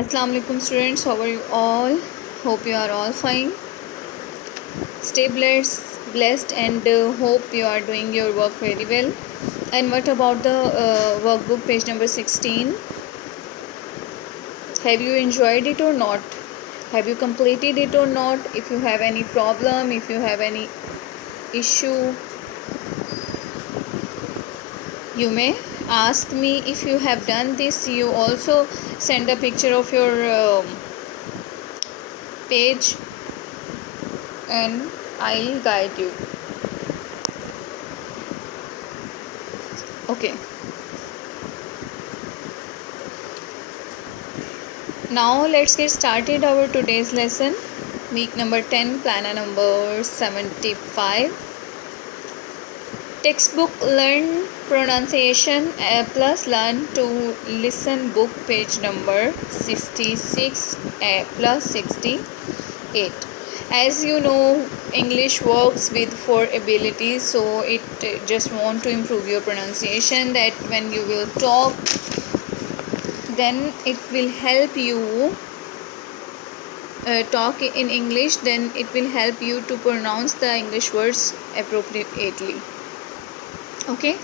Assalamu alaikum students, how are you all? Hope you are all fine. Stay blessed and hope you are doing your work very well. And what about the workbook page number 16? Have you enjoyed it or not? Have you completed it or not? If you have any problem, if you have any issue, you may ask me. If you have done this, you also send a picture of your page and I'll guide you. Okay. Now let's get started our today's lesson. Week number 10, planner number 75. Textbook learn pronunciation plus learn to listen book page number 66 plus 68. As you know, English works with four abilities, so it just want to improve your pronunciation, that when you will talk, then it will help you talk in English, then it will help you to pronounce the English words appropriately. Okay.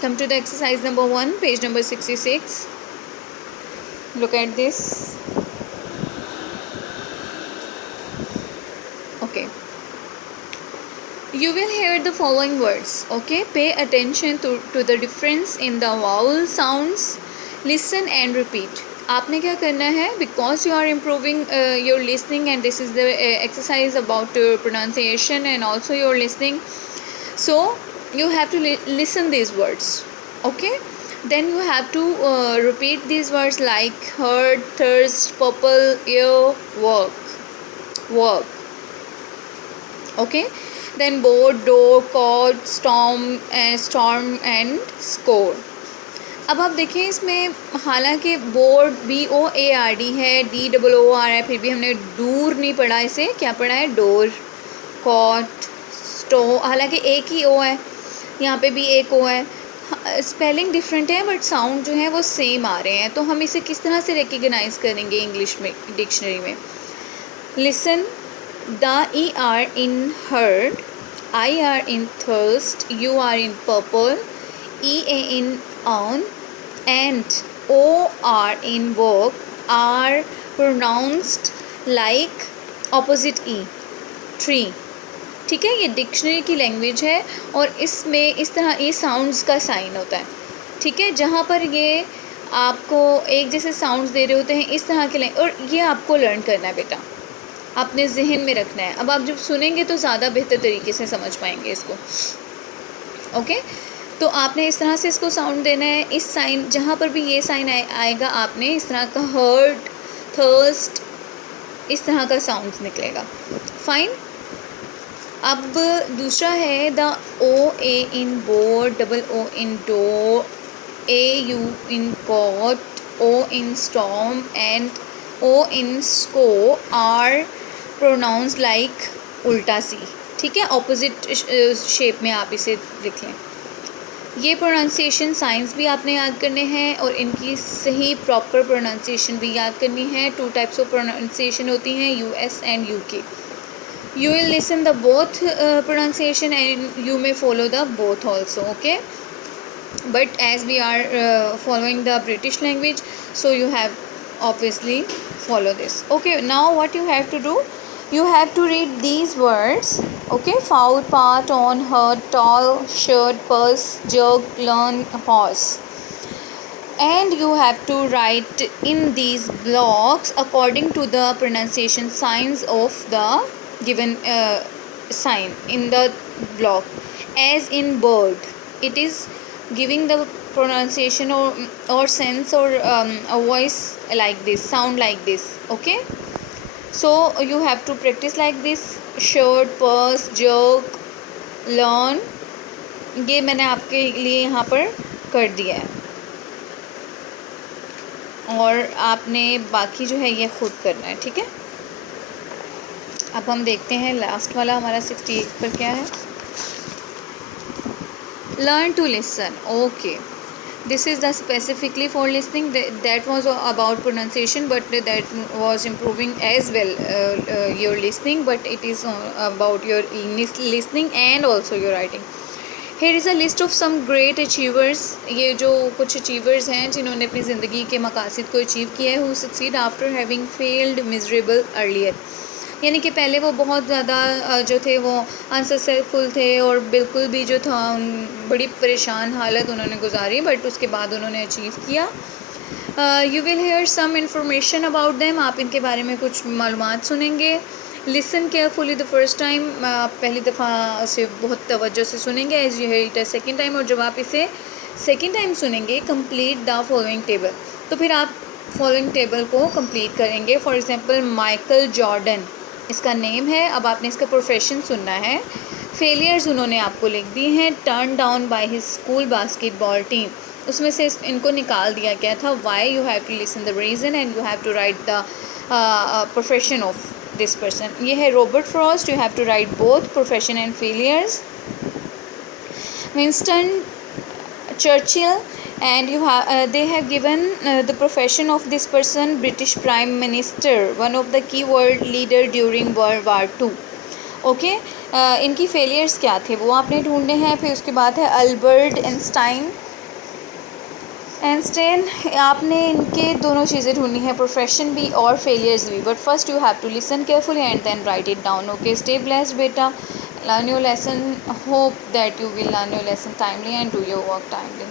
Come to the exercise number 1, page number 66. Look at this. Okay. You will hear the following words. Okay. Pay attention to the difference in the vowel sounds. Listen and repeat. आपने क्या करना है, because you are improving your listening and this is the exercise about pronunciation and also your listening, so you have to listen these words. Okay, then you have to repeat these words like hurt, thirst, purple, ear, work. Okay, then board, door, court, storm and score. अब आप देखें, इसमें हालांकि board BOARD है, DOOR है, फिर भी हमने दूर नहीं पढ़ा, इसे क्या पढ़ा है, डोर, कॉट, स्टो, हालांकि एक ही ओ है, यहाँ पे भी एक ओ है, स्पेलिंग डिफरेंट है बट साउंड जो है वो सेम आ रहे हैं. तो हम इसे किस तरह से रिकग्नाइज करेंगे इंग्लिश में, डिक्शनरी में. Listen, the ER in heard, IR in thirst, UR in purple, EA in on and OR in work are pronounced like opposite E, tree. ठीक है, ये डिक्शनरी की लैंग्वेज है और इसमें इस तरह ये साउंड्स का साइन होता है. ठीक है, जहाँ पर ये आपको एक जैसे साउंड्स दे रहे होते हैं इस तरह के और ये आपको लर्न करना है बेटा, अपने जहन में रखना है. अब आप जब सुनेंगे तो ज़्यादा बेहतर तरीके से समझ पाएंगे इसको. ओके, तो आपने इस तरह से इसको साउंड देना है. इस साइन, जहाँ पर भी ये साइन आएगा, आपने इस तरह का हर्ट, थर्स्ट, इस तरह का साउंड निकलेगा. फाइन. अब दूसरा है the OA in board, OO in door, AU in cot, O in storm and O in score are pronounced like उल्टा सी. ठीक है, ऑपोजिट शेप में आप इसे लिख लें. ये प्रोनाउंसिएशन साइंस भी आपने याद करने हैं और इनकी सही प्रॉपर प्रोनाउंसिएशन भी याद करनी है. 2 टाइप्स ऑफ प्रोनाउंसिएशन होती हैं, US and UK. You will listen the both pronunciation and you may follow the both also. Okay, but as we are following the British language, so you have obviously follow this. Okay, now what you have to do, you have to read these words. Okay, foul, part, on, hurt, tall, shirt, purse, jug, learn, horse, and you have to write in these blocks according to the pronunciation signs of the given sign in the block. As in bird, it is giving the pronunciation or sense or a voice like this, sound like this. Okay, so you have to practice like this. shirt, purse, jug, learn, ये मैंने आपके लिए यहाँ पर कर दिया है और आपने बाकी जो है ये खुद करना है. ठीक है, अब हम देखते हैं लास्ट वाला हमारा 68 पर क्या है. Learn to listen. Okay, This is the specifically for listening. That was about pronunciation, but that was improving as well your listening, but it is about your listening and also your writing. Here is a list of some great achievers. ये जो कुछ achievers हैं जिन्होंने अपनी ज़िंदगी के मकासद को achieve किया है, who succeed after having failed miserable earlier. यानी कि पहले वो बहुत ज़्यादा जो थे वो अनसक्सेसफुल थे और बिल्कुल भी जो था बड़ी परेशान हालत उन्होंने गुजारी, बट उसके बाद उन्होंने अचीव किया. You will hear some information about them. आप इनके बारे में कुछ मालूमात सुनेंगे. Listen carefully the first time. आप पहली दफ़ा उसे बहुत तवज्जो से सुनेंगे. As you hear it second time, और जब आप इसे सेकेंड टाइम सुनेंगे, कंप्लीट द फॉलोइंग टेबल. तो फिर आप फॉलोइंग टेबल को कंप्लीट करेंगे. फॉर एग्जांपल माइकल जॉर्डन इसका नेम है. अब आपने इसका प्रोफेशन सुनना है. फेलियर्स उन्होंने आपको लिख दी हैं. Turn down by his school basketball team. उसमें से इनको निकाल दिया गया था. Why you have to listen the reason and you have to write the profession of this person. ये है Robert Frost. You have to write both profession and failures. Winston Churchill, and they have given the profession of this person, British Prime Minister, one of the key world leader during World War II. Okay. इनकी फेलियर्स क्या थे वो आपने ढूंढने हैं. फिर उसके बाद है अल्बर्ट आइंस्टाइन. आपने इनके दोनों चीज़ें ढूंढनी है, प्रोफेशन भी और फेलियर्स भी. But first you have to listen carefully and then write it down. Okay, stay blessed बेटा. Learn your lesson. Hope that you will learn your lesson timely and do your work timely.